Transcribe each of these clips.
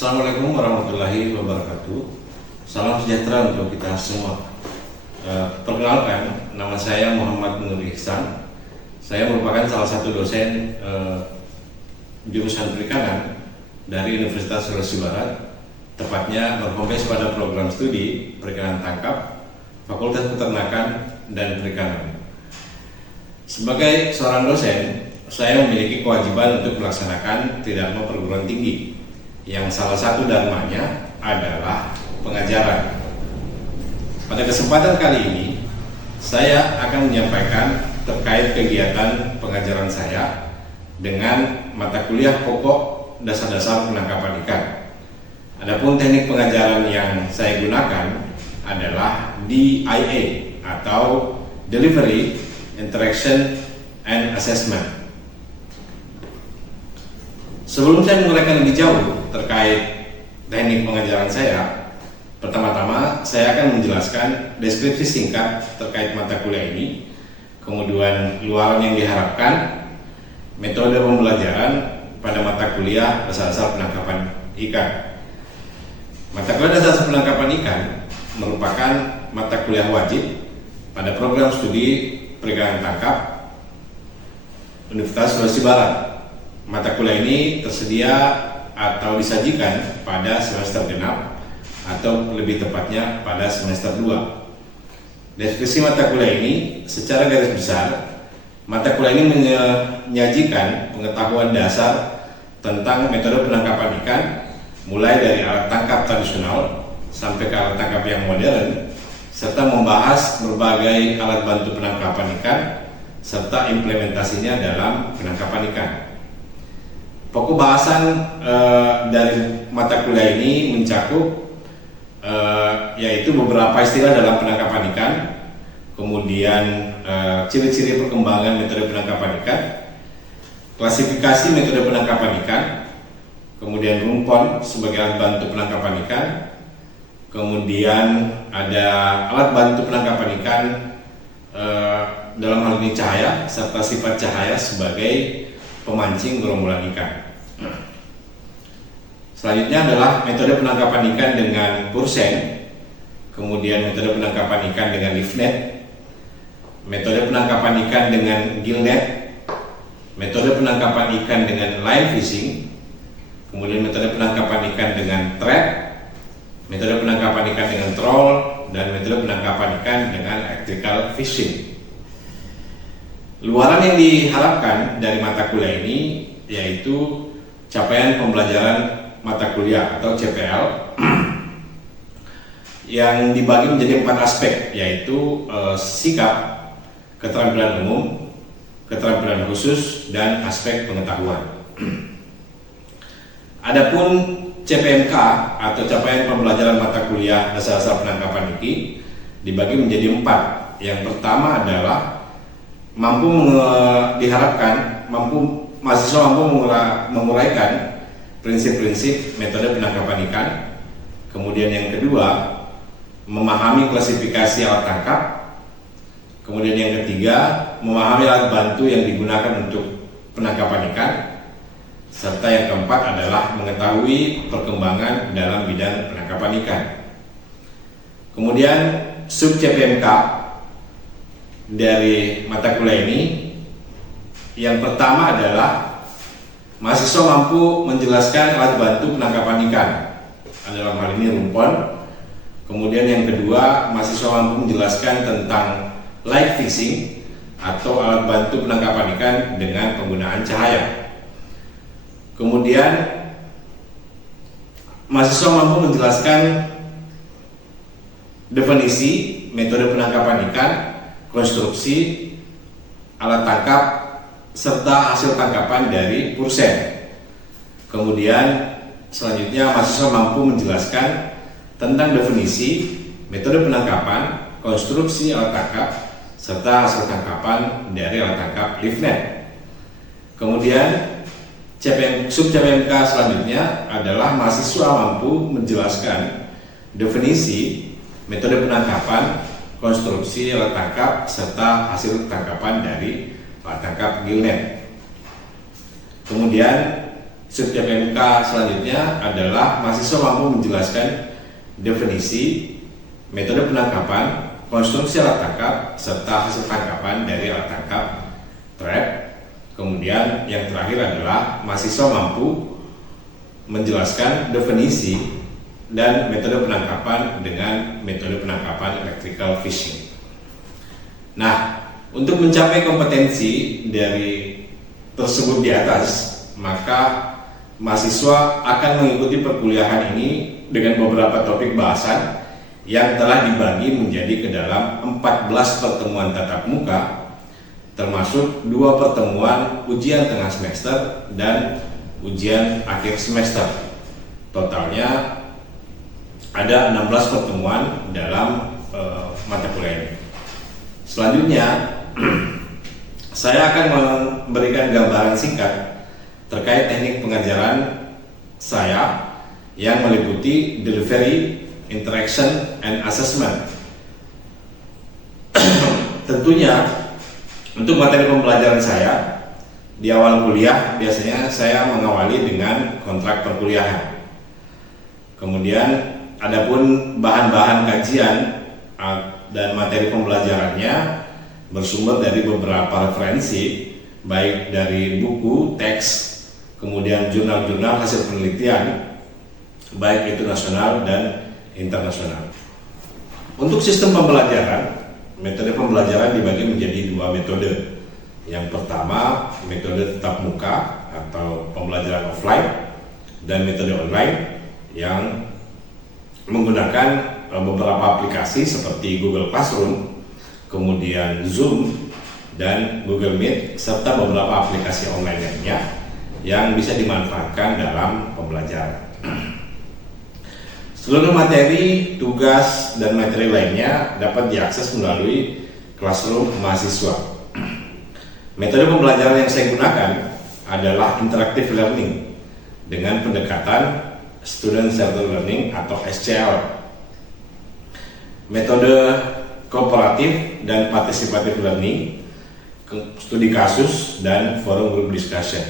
Assalamualaikum warahmatullahi wabarakatuh. Salam sejahtera untuk kita semua. Perkenalkan, nama saya Muhammad Nur Ihsan. Saya merupakan salah satu dosen jurusan perikanan dari Universitas Sulawesi Barat, tepatnya berfokus pada program studi perikanan tangkap, Fakultas Peternakan dan Perikanan. Sebagai seorang dosen, saya memiliki kewajiban untuk melaksanakan tridharma perguruan tinggi, yang salah satu dharmanya adalah pengajaran. Pada kesempatan kali ini, saya akan menyampaikan terkait kegiatan pengajaran saya dengan mata kuliah pokok dasar-dasar penangkapan ikan. Adapun teknik pengajaran yang saya gunakan adalah DIA atau Delivery, Interaction, and Assessment. Sebelum saya menguraikan lebih jauh terkait teknik pengajaran saya, pertama-tama saya akan menjelaskan deskripsi singkat terkait mata kuliah ini, kemudian luaran yang diharapkan, metode pembelajaran pada mata kuliah dasar-dasar penangkapan ikan. Mata kuliah dasar penangkapan ikan merupakan mata kuliah wajib pada program studi perikanan tangkap Universitas Sulawesi Barat. Mata kuliah ini tersedia atau disajikan pada semester genap atau lebih tepatnya pada semester 2. Deskripsi mata kuliah ini secara garis besar, mata kuliah ini menyajikan pengetahuan dasar tentang metode penangkapan ikan, mulai dari alat tangkap tradisional sampai ke alat tangkap yang modern, serta membahas berbagai alat bantu penangkapan ikan serta implementasinya dalam penangkapan ikan. Pokok bahasan dari mata kuliah ini mencakup yaitu beberapa istilah dalam penangkapan ikan, kemudian ciri-ciri perkembangan metode penangkapan ikan, klasifikasi metode penangkapan ikan, kemudian rumpon sebagai alat bantu penangkapan ikan, kemudian ada alat bantu penangkapan ikan dalam hal ini cahaya, serta sifat cahaya sebagai pemancing gerombolan ikan. Selanjutnya adalah metode penangkapan ikan dengan pursen, kemudian metode penangkapan ikan dengan lift net, metode penangkapan ikan dengan gill net, metode penangkapan ikan dengan line fishing, kemudian metode penangkapan ikan dengan trap, metode penangkapan ikan dengan troll, dan metode penangkapan ikan dengan electrical fishing. Luaran yang diharapkan dari mata kuliah ini yaitu capaian pembelajaran mata kuliah atau CPL yang dibagi menjadi 4 aspek, yaitu sikap, keterampilan umum, keterampilan khusus, dan aspek pengetahuan. Adapun CPMK atau capaian pembelajaran mata kuliah dasar-dasar penangkapan ini dibagi menjadi 4. Yang pertama adalah mahasiswa mampu menguraikan prinsip-prinsip metode penangkapan ikan. Kemudian yang kedua, memahami klasifikasi alat tangkap. Kemudian yang ketiga, memahami alat bantu yang digunakan untuk penangkapan ikan. Serta yang keempat adalah mengetahui perkembangan dalam bidang penangkapan ikan. Kemudian sub CPMK dari mata kuliah ini, yang pertama adalah mahasiswa mampu menjelaskan alat bantu penangkapan ikan, dalam hal ini rumpon. Kemudian yang kedua, mahasiswa mampu menjelaskan tentang light fishing atau alat bantu penangkapan ikan dengan penggunaan cahaya. Kemudian mahasiswa mampu menjelaskan definisi metode penangkapan ikan, konstruksi alat tangkap, serta hasil tangkapan dari pursen. Kemudian selanjutnya mahasiswa mampu menjelaskan tentang definisi metode penangkapan, konstruksi alat tangkap, serta hasil tangkapan dari alat tangkap lift net. Kemudian sub CPMK selanjutnya adalah mahasiswa mampu menjelaskan definisi metode penangkapan, konstruksi alat tangkap, serta hasil tangkapan dari alat tangkap gill net. Kemudian setiap MK selanjutnya adalah mahasiswa mampu menjelaskan definisi, metode penangkapan, konstruksi alat tangkap, serta hasil tangkapan dari alat tangkap, trap. Kemudian yang terakhir adalah mahasiswa mampu menjelaskan definisi dan metode penangkapan dengan metode penangkapan electrical fishing. Nah, untuk mencapai kompetensi dari tersebut di atas, maka mahasiswa akan mengikuti perkuliahan ini dengan beberapa topik bahasan yang telah dibagi menjadi ke dalam 14 pertemuan tatap muka, termasuk 2 pertemuan ujian tengah semester dan ujian akhir semester. Totalnya ada 16 pertemuan dalam mata kuliah ini. Selanjutnya saya akan memberikan gambaran singkat terkait teknik pengajaran saya yang meliputi delivery, interaction, and assessment. Tentunya untuk materi pembelajaran saya di awal kuliah biasanya saya mengawali dengan kontrak perkuliahan. Kemudian adapun bahan-bahan kajian dan materi pembelajarannya bersumber dari beberapa referensi, baik dari buku, teks, kemudian jurnal-jurnal hasil penelitian, baik itu nasional dan internasional. Untuk sistem pembelajaran, metode pembelajaran dibagi menjadi 2 metode. Yang pertama, metode tatap muka atau pembelajaran offline, dan metode online yang menggunakan beberapa aplikasi seperti Google Classroom, kemudian Zoom, dan Google Meet, serta beberapa aplikasi online lainnya yang bisa dimanfaatkan dalam pembelajaran. Seluruh materi, tugas, dan materi lainnya dapat diakses melalui Classroom mahasiswa. Metode pembelajaran yang saya gunakan adalah interactive learning dengan pendekatan student centered learning atau SCL. Metode kooperatif dan participative learning, studi kasus, dan forum group discussion.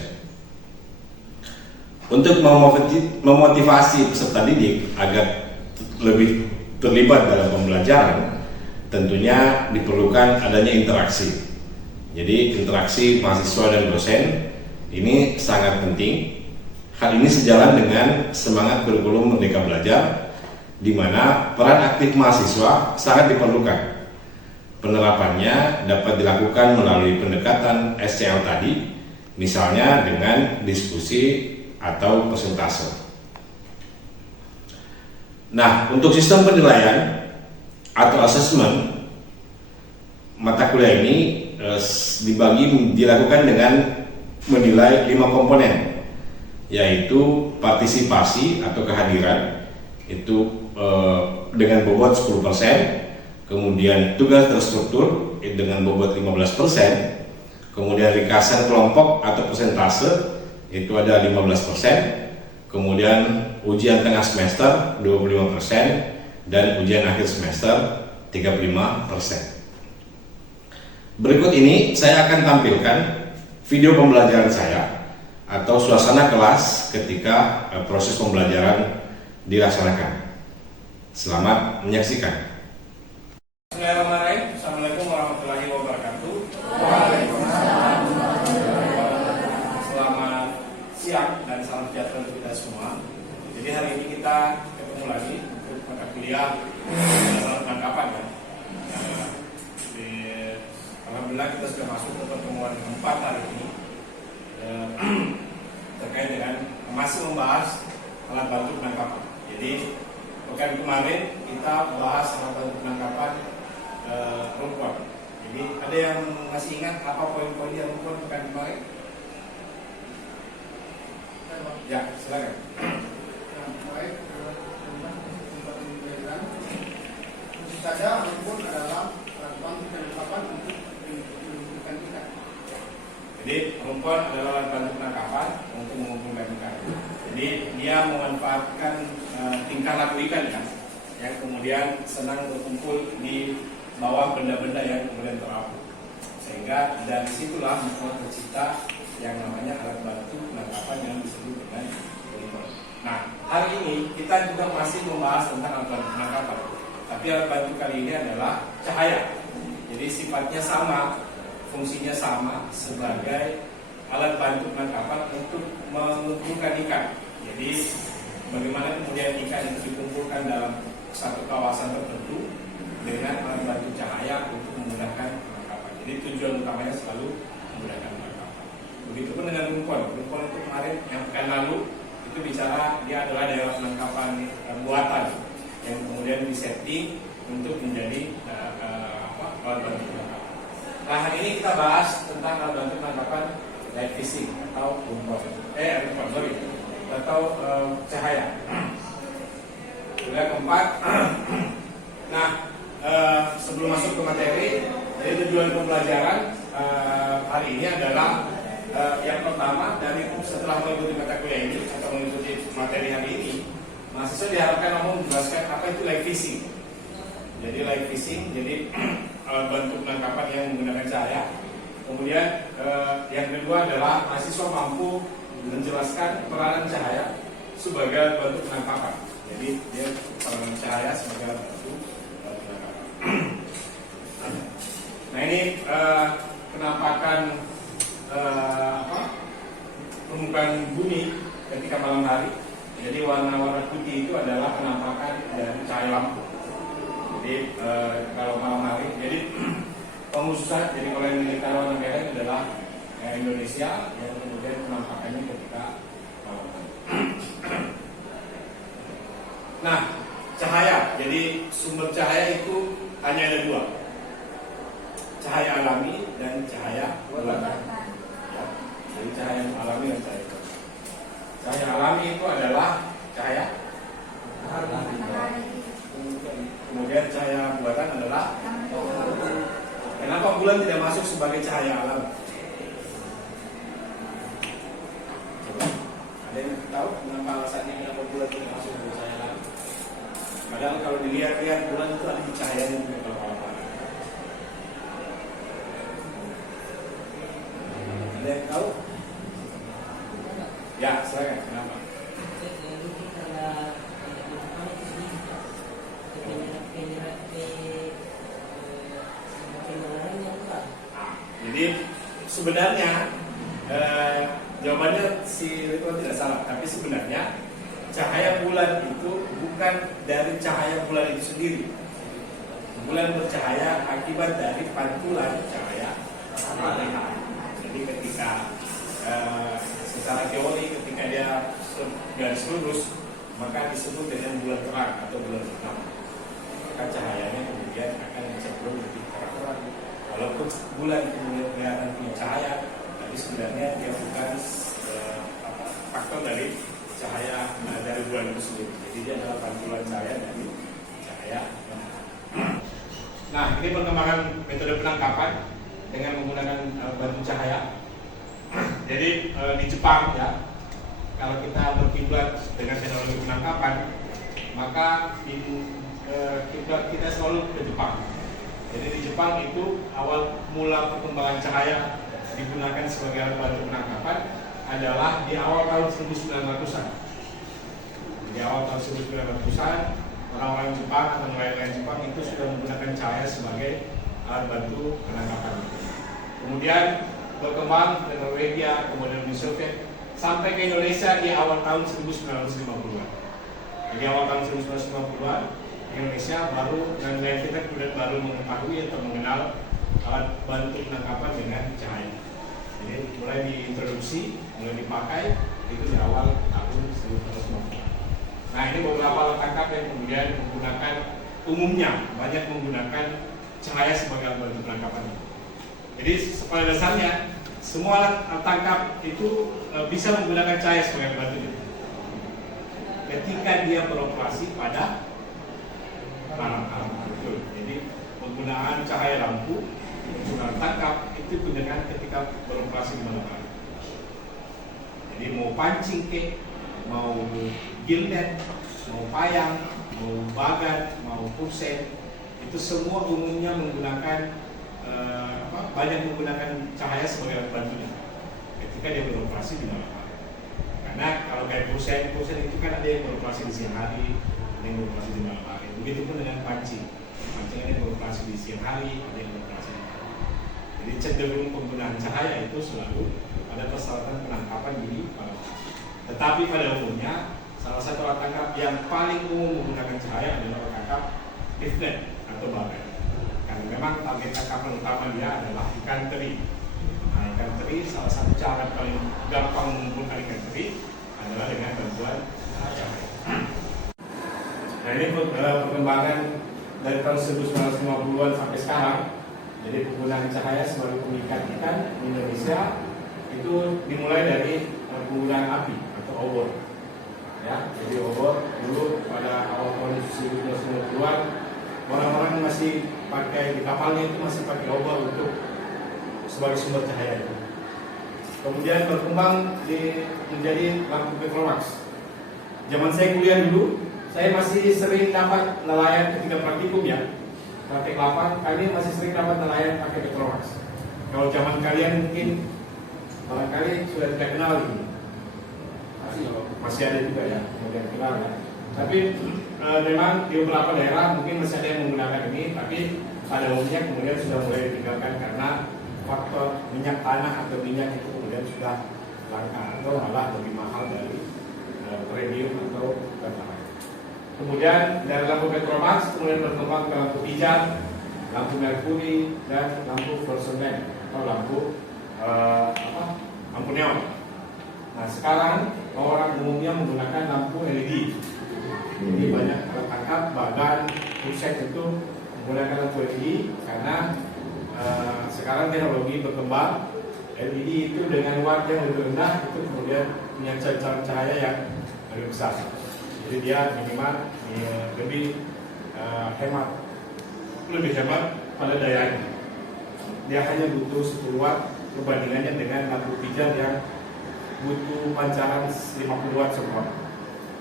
Untuk memotivasi peserta didik agar lebih terlibat dalam pembelajaran, tentunya diperlukan adanya interaksi. Jadi interaksi mahasiswa dan dosen ini sangat penting. Hal ini sejalan dengan semangat kurikulum Merdeka Belajar, di mana peran aktif mahasiswa sangat diperlukan. Penerapannya dapat dilakukan melalui pendekatan SCL tadi, misalnya dengan diskusi atau persentase. Nah, untuk sistem penilaian atau asesmen mata kuliah ini dilakukan dengan menilai 5 komponen, yaitu partisipasi atau kehadiran itu dengan bobot 10%, kemudian tugas terstruktur dengan bobot 15%, kemudian ringkasan kelompok atau persentase itu ada 15%, kemudian ujian tengah semester 25%, dan ujian akhir semester 35%. Berikut ini saya akan tampilkan video pembelajaran saya atau suasana kelas ketika proses pembelajaran dilaksanakan. Selamat menyaksikan. Bismillahirrahmanirrahim. Assalamualaikum warahmatullahi wabarakatuh. Selamat siang dan salam sejahtera untuk kita semua. Jadi hari ini kita ketemu lagi untuk mata kuliah dalam penangkapan ya. Alhamdulillah kita sudah masuk ke pertemuan keempat hari ini terkait dengan masih membahas alat bantu penangkapan. Jadi pekan kemarin kita bahas alat bantu penangkapan rumput. Jadi ada yang masih ingat apa poin-poin yang rumput pekan kemarin? Ya, silakan. Baik, tentu saja rumput adalah alat bantu penangkapan untuk mengumpulkan ikan. Jadi rumput adalah alat bantu penangkapan untuk mengumpulkan ikan. Jadi dia memanfaatkan tingkah laku ikan kan, yang kemudian senang berkumpul di bawah benda-benda yang kemudian terapung. Sehingga dari situlah tercipta yang namanya alat bantu penangkapan yang disebut dengan handphone. Nah, hari ini kita juga masih membahas tentang alat bantu penangkapan. Tapi alat bantu kali ini adalah cahaya. Jadi sifatnya sama, fungsinya sama sebagai alat bantu penangkapan untuk mengumpulkan ikan. Jadi bagaimana kemudian ikan itu dikumpulkan dalam satu kawasan tertentu dengan alat bantu cahaya untuk memudahkan penangkapan. Jadi tujuan utamanya selalu memudahkan penangkapan. Begitupun dengan rumpon. Rumpon itu kemarin yang pekan lalu itu bicara dia adalah daerah penangkapan buatan yang kemudian disetting untuk menjadi alat bantu penangkapan. Nah, hari ini kita bahas tentang alat bantu penangkapan light fishing atau rumpon, atau cahaya. Kemudian keempat. Nah, sebelum masuk ke materi, jadi tujuan pembelajaran hari ini adalah yang pertama dari setelah mengikuti mata kuliah ini atau mengikuti materi hari ini, mahasiswa diharapkan mau menjelaskan apa itu light fishing. Jadi light fishing, jadi alat bantu penangkapan yang menggunakan cahaya. Kemudian yang kedua adalah mahasiswa mampu menjelaskan peranan cahaya sebagai alat bantu penangkapan. Jadi dia peranan cahaya sebagai alat bantu penangkapan. Nah, ini penampakan permukaan bumi ketika malam hari. Jadi warna-warna putih itu adalah penampakan dari cahaya lampu. Jadi kalau malam hari, jadi pengkhususan, jadi kalau yang kita warna merah adalah Indonesia, yang kemudian penampakannya ketika malam hari. Nah, cahaya, jadi sumber cahaya itu hanya ada dua, cahaya alami dan cahaya buatan. Ya, jadi cahaya alami dan cahaya buatan. Cahaya alami itu adalah cahaya matahari. Kemudian cahaya buatan adalah. Kenapa bulan tidak masuk sebagai cahaya alam? Coba, ada yang tahu kenapa alasannya kenapa bulan tidak masuk sebagai cahaya alam? Padahal kalau dilihat-lihat bulan itu ada cahayanya juga kalau malam. Ada yang tahu? Ya, silakan. Kenapa? Jadi sebenarnya jawabannya si Ridwan tidak salah, tapi sebenarnya cahaya bulan itu bukan dari cahaya bulan itu sendiri. Bulan bercahaya akibat dari pantulan cahaya matahari. Jadi ketika secara teori ketika dia garis lurus maka disebut dengan bulan terang atau bulan pertama. Maka cahayanya kemudian akan cenderung lebih terang. Walaupun bulan kemudian kelihatan punya cahaya, tapi sebenarnya dia bukan faktor dari cahaya dari bulan itu sendiri. Jadi dia adalah pantulan cahaya dari cahaya. Nah, ini perkembangan metode penangkapan dengan menggunakan bantu cahaya. Jadi di Jepang ya, kalau kita berkiblat dengan teknologi penangkapan, maka kita selalu ke Jepang. Jadi di Jepang itu awal mula perkembangan cahaya digunakan sebagai alat bantu penangkapan adalah di awal tahun 1900-an. Di awal tahun 1900-an, orang-orang Jepang atau nelayan-nelayan Jepang itu sudah menggunakan cahaya sebagai alat bantu penangkapan. Kemudian berkembang ke Norwegia, kemudian Uni Soviet, sampai ke Indonesia di awal tahun 1950-an. Jadi awal tahun 1950-an Indonesia baru dan nelayan kita kemudian baru mengetahui atau mengenal alat bantu penangkapan dengan cahaya. Jadi mulai diintroduksi, mulai dipakai itu di awal tahun 1950. Nah, ini beberapa alat tangkap yang kemudian menggunakan umumnya banyak menggunakan cahaya sebagai alat bantu penangkapan. Jadi pada dasarnya semua alat tangkap itu bisa menggunakan cahaya sebagai alat bantu ketika dia beroperasi pada malam hari. Jadi penggunaan cahaya lampu untuk alat tangkap itu digunakan ketika beroperasi di malam hari. Jadi mau pancing mau gilnet, mau payang, mau bagan, mau pursen, itu semua umumnya menggunakan banyak menggunakan cahaya sebagai alat bantunya ketika dia beroperasi di malam hari. Karena kalau kayak kusen itu kan ada yang beroperasi di siang hari, ada yang beroperasi di malam hari. Begitupun dengan pancing ada yang beroperasi di siang hari, ada yang beroperasi di malam hari. Jadi cenderung penggunaan cahaya itu selalu ada persyaratan penangkapan di malam hari. Tetapi pada umumnya salah satu alat tangkap yang paling umum menggunakan cahaya adalah alat tangkap leaf net atau bagai. Karena memang target tangkapan utama dia adalah ikan teri. Nah, ikan teri salah satu cara paling gampang mengumpulkan ikan teri adalah dengan bantuan cahaya. Nah, ini perkembangan dari tahun 1950-an sampai sekarang. Jadi penggunaan cahaya sebagai pengikat ikan di Indonesia itu dimulai dari penggunaan api atau obor. Ya, jadi obor dulu pada awal tahun 1990-an orang-orang masih pakai di kapalnya itu masih pakai obor untuk sebagai sumber cahaya itu. Kemudian berkembang menjadi lampu petromax. Zaman saya kuliah dulu, saya masih sering dapat nelayan ketika praktikum ya. Praktik lapangan, kami masih sering dapat nelayan pakai petromax. Kalau zaman kalian mungkin barangkali sudah tidak kenal ini. Masih ada juga ya, kemudian kenal ya. Tapi memang di beberapa daerah mungkin masih ada yang menggunakan ini, tapi pada umumnya kemudian sudah mulai ditinggalkan karena faktor minyak tanah atau minyak itu kemudian sudah langka atau malah lebih mahal dari premium atau pertalite. Kemudian dari lampu petromax kemudian berkembang ke lampu pijar, lampu merkuri dan lampu fluorescent atau lampu lampu neon. Nah sekarang orang umumnya menggunakan lampu LED. Jadi banyak alat tangkap bahkan pusat itu menggunakan lampu LED karena sekarang teknologi berkembang. LED itu dengan watt yang lebih rendah itu kemudian punya cahaya yang lebih besar. Jadi dia minimal lebih hemat pada dayanya. Dia hanya butuh 10 watt perbandingannya dengan lampu pijar yang butuh pancaran 50 watt semua.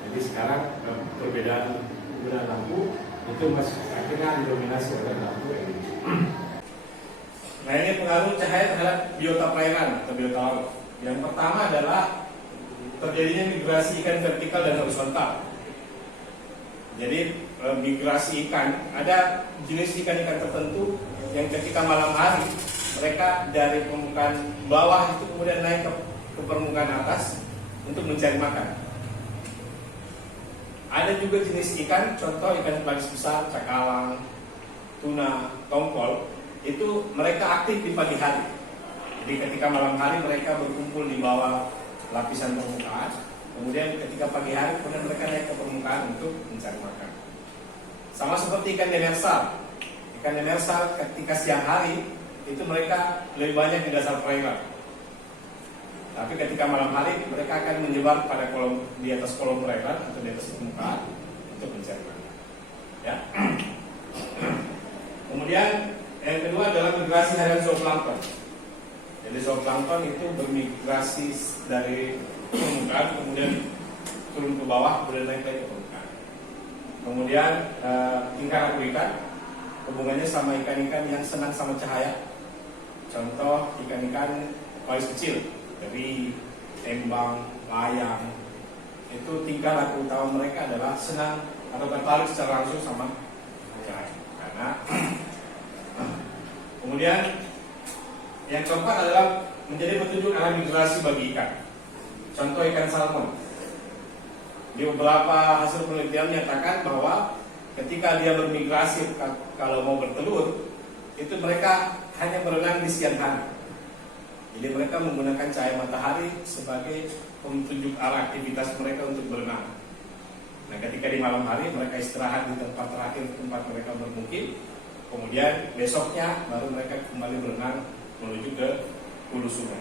Jadi sekarang perbedaan penggunaan lampu itu masih akhirnya didominasi oleh lampu LED. Nah ini pengaruh cahaya terhadap biota perairan atau biota laut. Yang pertama adalah terjadinya migrasi ikan vertikal dan horizontal. Jadi migrasi ikan, ada jenis ikan-ikan tertentu yang ketika malam hari mereka dari permukaan bawah itu kemudian naik ke permukaan atas untuk mencari makan. Ada juga jenis ikan, contoh ikan pelagis besar, cakalang, tuna, tongkol, itu mereka aktif di pagi hari. Jadi ketika malam hari mereka berkumpul di bawah lapisan permukaan, kemudian ketika pagi hari kemudian mereka naik ke permukaan untuk mencari makan. Sama seperti ikan demersal. Ikan demersal ketika siang hari itu mereka lebih banyak di dasar perairan. Tapi ketika malam hari mereka akan menyebar pada kolom di atas kolom perairan atau di atas permukaan untuk mencari makan. Ya. Kemudian yang kedua adalah migrasi harian zooplankton. Jadi zooplankton itu bermigrasi dari permukaan kemudian turun ke bawah kemudian naik lagi ke permukaan. Kemudian tingkah laku ikan hubungannya sama ikan-ikan yang senang sama cahaya. Contoh ikan-ikan paling kecil dari tembang, layang, itu tingkah laku utama mereka adalah senang atau tertarik secara langsung sama cahaya. Karena kemudian yang keempat adalah menjadi petunjuk arah migrasi bagi ikan. Contoh ikan salmon. Di beberapa hasil penelitian menyatakan bahwa ketika dia bermigrasi kalau mau bertelur, itu mereka hanya berenang di siang hari. Jadi mereka menggunakan cahaya matahari sebagai petunjuk arah aktivitas mereka untuk berenang. Nah, ketika di malam hari mereka istirahat di tempat terakhir tempat mereka bermukim, kemudian besoknya baru mereka kembali berenang menuju ke hulu sungai.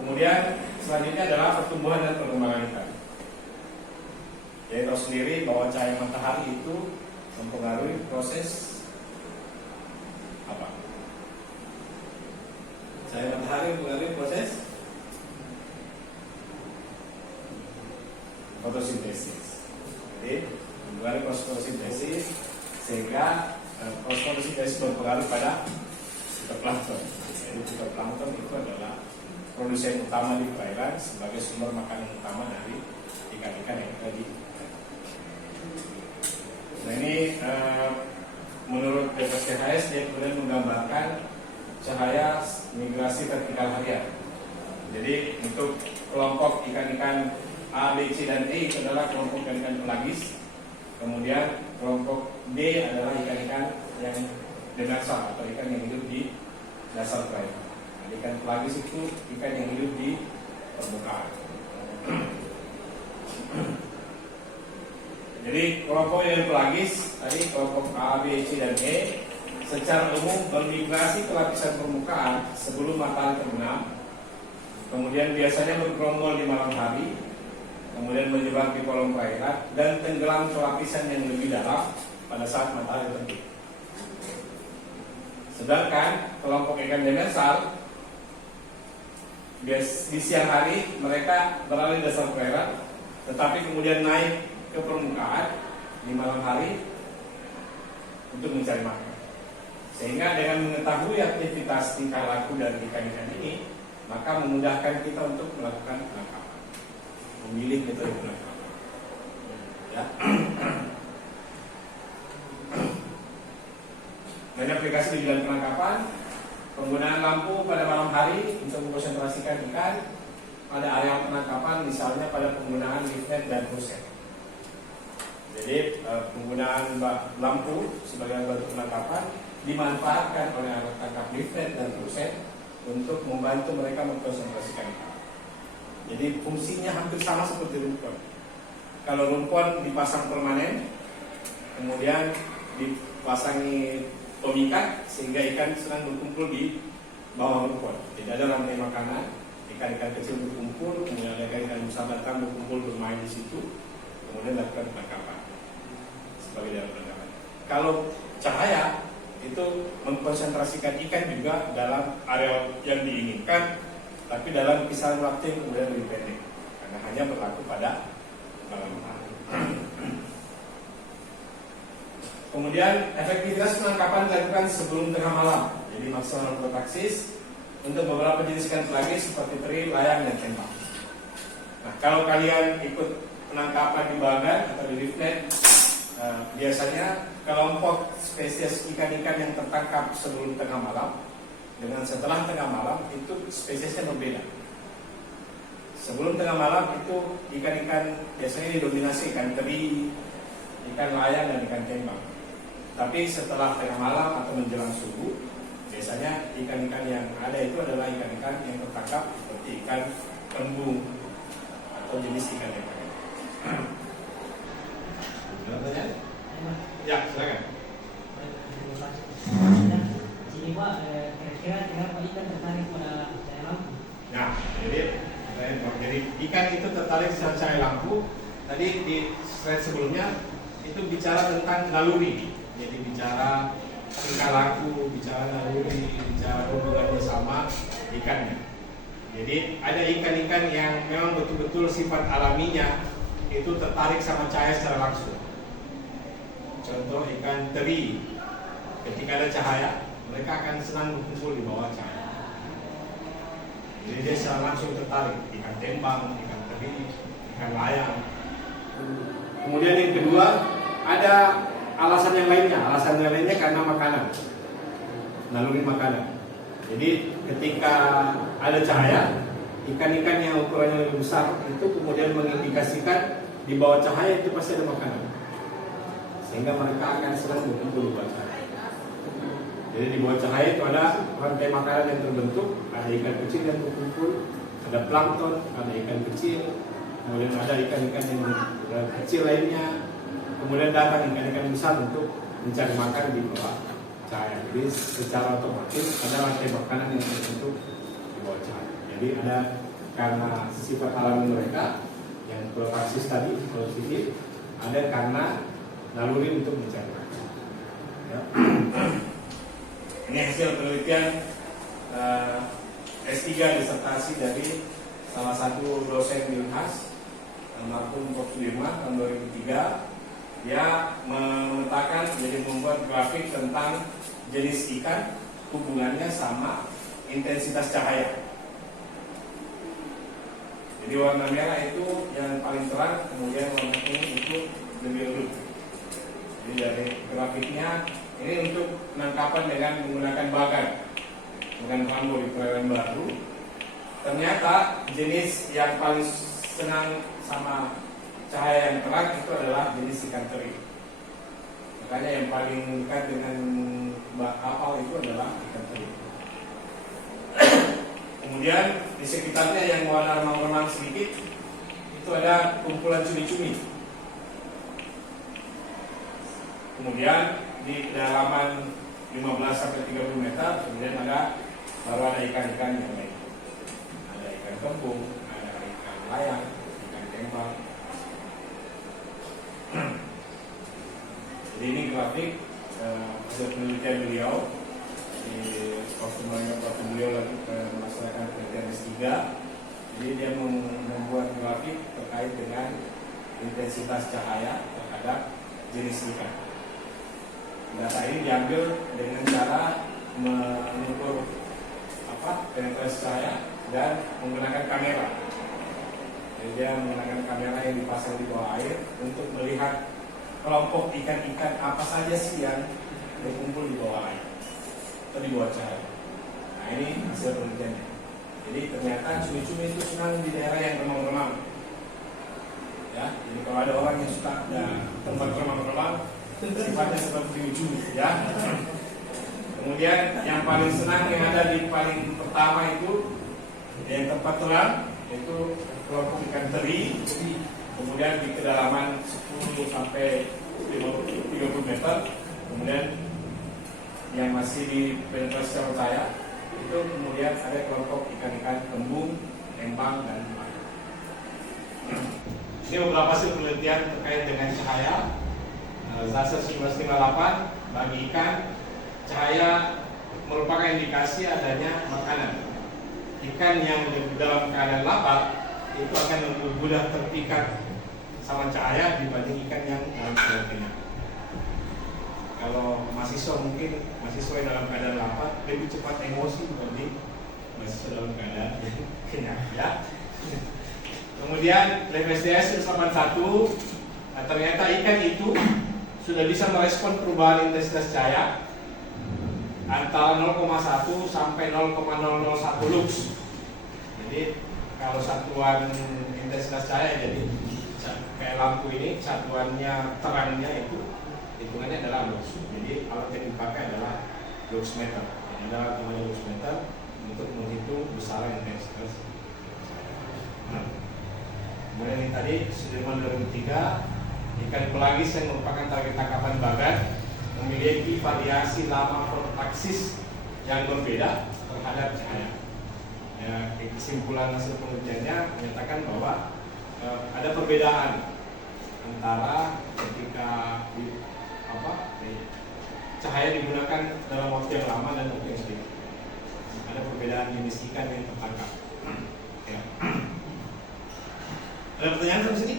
Kemudian selanjutnya adalah pertumbuhan dan perkembangan ikan. Jadi tahu sendiri bahwa cahaya matahari itu mempengaruhi proses apa? Cahaya matahari mempengaruhi proses fotosintesis. Jadi mempengaruhi proses fotosintesis sehingga proses fotosintesis berpengaruh pada fitoplankton. Jadi fitoplankton itu adalah produsen utama di perairan sebagai sumber makanan utama dari ikan-ikan yang ada di ikan. Nah ini menurut BPSDHS dia kemudian menggambarkan cahaya migrasi vertikal harian. Jadi untuk kelompok ikan-ikan A, B, C, dan E itu adalah kelompok ikan-ikan pelagis. Kemudian kelompok D adalah ikan-ikan yang demersal atau ikan yang hidup di dasar perairan. Nah, ikan pelagis itu ikan yang hidup di permukaan. Jadi kelompok yang pelagis tadi kelompok A, B, C, dan E secara umum bermigrasi ke lapisan permukaan sebelum matahari terbenam. Kemudian biasanya bergerombol di malam hari, kemudian menyebar di kolom perairan dan tenggelam ke lapisan yang lebih dalam pada saat matahari terbit. Sedangkan kelompok ikan demersal di siang hari mereka berada di dasar perairan, tetapi kemudian naik ke permukaan di malam hari untuk mencari makan. Sehingga dengan mengetahui aktivitas tingkah laku dari ikan-ikan ini, maka memudahkan kita untuk melakukan penangkapan, memilih metode penangkapan. Ya. Dan aplikasi di bidang penangkapan, penggunaan lampu pada malam hari untuk mengkonsentrasikan ikan pada area penangkapan, misalnya pada penggunaan leaf net dan ruset. Jadi penggunaan lampu sebagai alat penangkapan dimanfaatkan oleh alat tangkap leaf net dan ruset untuk membantu mereka mengkonsentrasikan ikan. Jadi fungsinya hampir sama seperti rumpon. Kalau rumpon dipasang permanen, kemudian dipasangi tomikat sehingga ikan senang berkumpul di bawah rumpon. Tidak ada rantai makanan, ikan-ikan kecil berkumpul, kemudian ada ikan besar datang berkumpul bermain di situ, kemudian lakukan penangkapan sebagai dalam penangkapan. Kalau cahaya itu mengkonsentrasikan ikan juga dalam area yang diinginkan, tapi dalam kisaran waktu yang kemudian lebih pendek, karena hanya berlaku pada malam hari. Kemudian efektivitas penangkapan dilakukan sebelum tengah malam, jadi maksimal protaksis untuk beberapa jenis ikan pelagis seperti teri, layang, dan tembak. Nah, kalau kalian ikut penangkapan di bagan atau di leaf net, biasanya kelompok spesies ikan-ikan yang tertangkap sebelum tengah malam dengan setelah tengah malam itu spesiesnya berbeda. Sebelum tengah malam itu ikan-ikan biasanya didominasi ikan teri, ikan layang, dan ikan tembak. Tapi setelah tengah malam atau menjelang subuh, biasanya ikan-ikan yang ada itu adalah ikan-ikan yang tertangkap seperti ikan kembung atau jenis ikan yang lain. Ya, silakan. Jadi Pak, kira-kira kenapa ikan tertarik pada cahaya lampu? Nah, jadi ikan itu tertarik sama cahaya lampu. Tadi di slide sebelumnya itu bicara tentang naluri. Jadi bicara tingkah laku, bicara naluri, bicara hubungannya sama ikannya. Jadi ada ikan-ikan yang memang betul-betul sifat alaminya itu tertarik sama cahaya secara langsung. Contoh ikan teri, ketika ada cahaya, mereka akan senang berkumpul di bawah cahaya. Jadi dia secara langsung tertarik. Ikan tembang, ikan teri, ikan layang. Kemudian yang kedua, ada alasan yang lainnya. Alasan yang lainnya karena makanan, naluri makanan. Jadi ketika ada cahaya, ikan-ikan yang ukurannya lebih besar itu kemudian mengindikasikan di bawah cahaya itu pasti ada makanan, sehingga mereka akan senang berkumpul di bawah cahaya. Jadi di bawah cahaya itu ada rantai makanan yang terbentuk, ada ikan kecil yang berkumpul, ada plankton, ada ikan kecil, kemudian ada ikan-ikan yang kecil lainnya, kemudian datang ikan-ikan besar untuk mencari makan di bawah cahaya. Jadi secara otomatis ada rantai makanan yang terbentuk di bawah cahaya. Jadi ada karena sifat alami mereka yang protaksis tadi positif, ada karena naluri untuk mencari makan. Ya. Ini hasil penelitian S3 disertasi dari salah satu dosen di Unhas, almarhum Prof. Sudirman tahun 2003. Dia memetakan, jadi membuat grafik tentang jenis ikan, hubungannya sama intensitas cahaya. Jadi warna merah itu yang paling terang, kemudian warna kuning itu lebih redup. Jadi dari grafiknya ini untuk penangkapan dengan menggunakan bagan dengan Rambo di perairan Baru. Ternyata jenis yang paling senang sama cahaya yang terang itu adalah jenis ikan teri. Makanya yang paling dekat dengan kapal itu adalah ikan teri. Kemudian di sekitarnya yang warna remang-remang sedikit itu ada kumpulan cumi-cumi. Kemudian di kedalaman 15-30 meter kemudian baru ada ikan-ikan yang lain. Ada ikan kembung, ada ikan layang, ikan tembak. Jadi ini grafik hasil penelitian beliau di waktu beliau lagi melaksanakan penelitian S3. Jadi dia membuat grafik terkait dengan intensitas cahaya terhadap jenis ikan. Data ini diambil dengan cara mengukur penetrasi cahaya dan menggunakan kamera. Jadi dia menggunakan kamera yang dipasang di bawah air untuk melihat kelompok ikan-ikan apa saja sih yang berkumpul di bawah air atau di bawah cahaya. Nah ini hasil penelitiannya. Jadi ternyata cumi-cumi itu senang di daerah yang remang-remang. Ya, jadi kalau ada orang yang suka tempat remang-remang, sifatnya seperti cumi, ya. Kemudian yang paling senang yang ada di paling pertama itu yang tempat terang itu kelompok ikan teri. Kemudian di kedalaman 10 sampai 30 meter. Kemudian yang masih di penetrasi cahaya itu kemudian ada kelompok ikan-ikan kembung, tembang dan lain. Ini beberapa hasil penelitian terkait dengan cahaya. Zasa 1958 bagi ikan, cahaya merupakan indikasi adanya makanan. Ikan yang dalam keadaan lapar itu akan lebih mudah terpikat sama cahaya dibanding ikan yang dalam keadaan kenyang. Kalau mahasiswa yang dalam keadaan lapar lebih cepat emosi dibanding mahasiswa dalam keadaan kenyang, ya. Kemudian LFSDS 81 ternyata ikan itu sudah bisa merespon perubahan intensitas cahaya antara 0,1 sampai 0,001 lux. Jadi kalau satuan intensitas cahaya jadi kayak lampu ini, satuannya terangnya itu hitungannya adalah lux. Jadi alat yang dipakai adalah lux meter. Jadi ada namanya lux meter untuk menghitung besaran intensitas cahaya. Kemudian ini tadi Sudirman 2003. Ikan pelagis yang merupakan target tangkapan bagan memiliki variasi lama fototaksis yang berbeda terhadap cahaya. Ya, kesimpulan hasil penelitiannya menyatakan bahwa ada perbedaan antara ketika cahaya digunakan dalam waktu yang lama dan waktu yang sedikit. Ada perbedaan jenis ikan yang tertangkap. Ya. Ada pertanyaan sampai sini?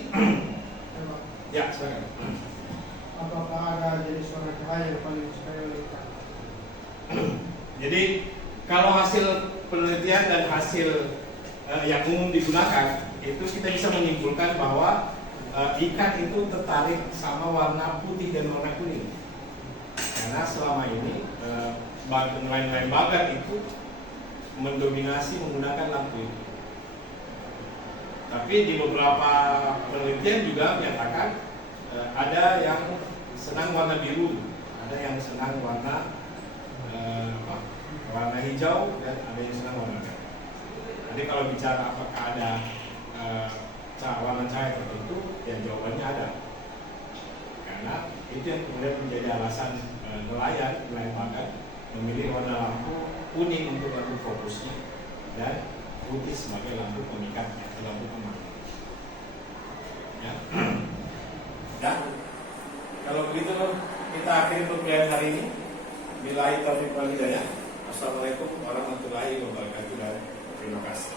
Ya, silakan. Apakah ada jenis warna cahaya yang paling disukai oleh ikan? Jadi kalau hasil penelitian dan hasil yang umum digunakan itu kita bisa menyimpulkan bahwa ikan itu tertarik sama warna putih dan warna kuning. Karena selama ini lain-lain bagan itu mendominasi menggunakan lampu itu. Tapi di beberapa penelitian juga menyatakan ada yang senang warna biru, ada yang senang warna hijau, dan ada yang senang warna merah. Jadi kalau bicara apakah ada warna cahaya tertentu, ya jawabannya ada. Karena itu yang kemudian menjadi alasan nelayan bagan memilih warna lampu kuning untuk lampu fokusnya dan putih sebagai lampu pemikatnya, lampu pemandu. Ya. Ya. Kalau begitu kita akhiri pembelajaran hari ini. Billahi taufiq wal hidayah. Assalamualaikum warahmatullahi wabarakatuh dan terima kasih.